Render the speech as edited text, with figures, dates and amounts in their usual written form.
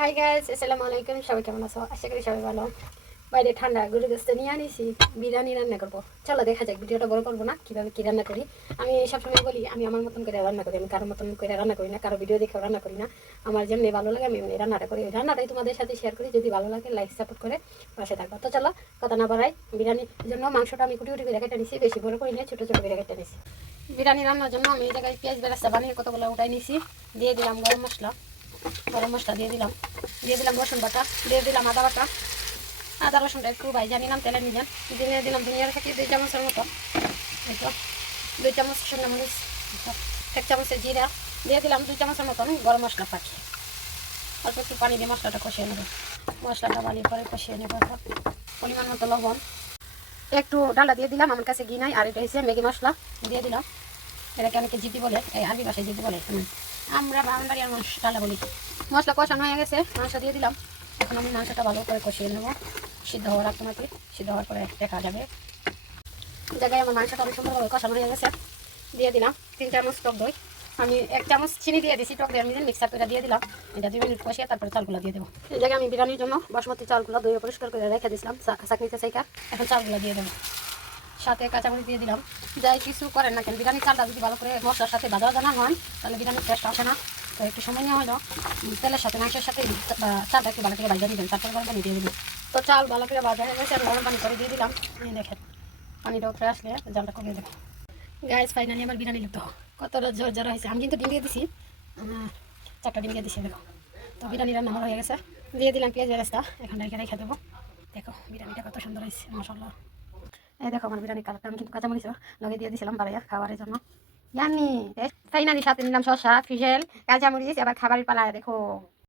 Hi guys, আসসালামু আলাইকুম। সবাই কেমন আছো? আশা করি সবাই ভালো। বাইরে ঠান্ডা গরু গোস্ত নিয়ে আনিছি, বিরিয়ানি রান্না করবো। চলো দেখা যাক, ভিডিওটা বড় করবো না, কিভাবে কি রান্না করি। আমি সবসময় বলি আমি আমার মতন করে রান্না করি, আমি কারোর মতন করে রান্না করি না, কারো ভিডিও দেখেও রান্না করি না। আমার যেমনি ভালো লাগে আমি এমনি রান্নাটা করি, ওই রান্নাটাই তোমাদের সাথে শেয়ার করি। যদি ভালো লাগে লাইক সাপোর্ট করে পাশে থাকবো। তো চলো কথা না বাড়াই, বিরিয়ানির জন্য মাংসটা আমি কুটি কুটি করে কেটে নিছি, বেশি বড় করে নিয়ে ছোটো ছোটো করে কেটে নিছি। বিরিয়ানি রান্নার জন্য আমি এই জায়গায় পেঁয়াজ বেরেস্তা বানিয়ে কতগুলো উঠাই নিছি। দিয়ে দিলাম গরম মশলা দিয়ে দিলাম রসুন বাটা, দিয়ে দিলাম আদা বাটা। আদা রসুনটা একটু ভাইজা নিলাম তেলে নিলাম, দিয়ে দিলাম ধনিয়ার ফাঁকি 2 চামচের মতো, এই তো 2 চামচ শুকনো মরিচ, 1 চামচের জিরা, দিয়ে দিলাম 2 চামচের মতন গরম মশলা ফাঁকি। অল্প একটু পানি দিয়ে মশলাটা কষিয়ে নেব। মশলাটা ভালো করে কষিয়ে নেব। পরিমাণ মতো লবণ, একটু ডালটা দিয়ে দিলাম, আমার কাছে ঘি নাই। আর এটা হচ্ছে ম্যাগি মশলা দিয়ে দিলাম। এটাকে অনেকে জিপি বলে, এই আরবি ভাষায় জিপি বলে, আমরা বাউন্ডারি আর ডালা বলি। মশলা কষানো হয়ে গেছে, মাংস দিয়ে দিলাম। এখন আমি মাংসটা ভালো করে কষিয়ে নেব, সিদ্ধ হওয়ার আপনাকে, সিদ্ধ হওয়ার পরে দেখা যাবে। জায়গায় আমার মাংসটা অনেক সুন্দরভাবে কষানো হয়ে গেছে। দিয়ে দিলাম 3 চামচ টক দই। আমি 1 চামচ চিনি দিয়ে দিয়েছি, টক দই আমি মিক্সার করে দিয়ে দিলাম। এটা 2 মিনিট কষিয়ে তারপরে চালগুলো দিয়ে দেবো। এই জায়গায় আমি বিরিয়ানির জন্য বাসমতি চালগুলো ধুয়ে পরিষ্কার করে রেখে দিয়েছিলাম চাকনিতে সেকা। এখন চালগুলো দিয়ে দেবো, সাথে কাঁচামরিচ দিয়ে দিলাম। যাই কিছু করেন না কেন, বিরিয়ানির চালটা যদি ভালো করে মশলার সাথে ভাজা ভাজা না হয় তাহলে বিরিয়ানির টেস্ট আসে না। তো একটু সময় নেওয়া হলো, তেলের সাথে মাংসের সাথে চালটা একটু ভালো করে ভাজা দিবেন, তারপরে গরম পানি দিয়ে দিবেন। তো চাল ভালো করে ভাজা হয়ে গেছে, গরম পানি করে দিয়ে দিলাম। এই দেখেন পানিটা উঠে আসলে জালটা কমিয়ে দেবো। গাইস ফাইনালি আমার বিরিয়ানি লুপ্ত কতটা জোর জোর হয়েছে। আমি কিন্তু ডিম দিয়ে দিছি, 4টা ডিম দিয়ে দিছি। দেখো তো বিরিয়ানি রান্না হয়ে গেছে। দিয়ে দিলাম পেঁয়াজ বেরেস্তা, এখন রেখে দেবো। দেখো বিরিয়ানিটা কত সুন্দর হয়েছে, মাশাআল্লাহ। এই দেখো আমার বিরিয়ানি কালারটা, আমি কিন্তু কাঁচামরিচ লগে দিয়ে দিয়েছিলাম বাড়াইয়া খাবারের জন্য। ইয়ামি ফাইনালি সাথে নিলাম শসা, ফিজেল, কাঁচামরিচ। এবার খাবারের পালা দেখো।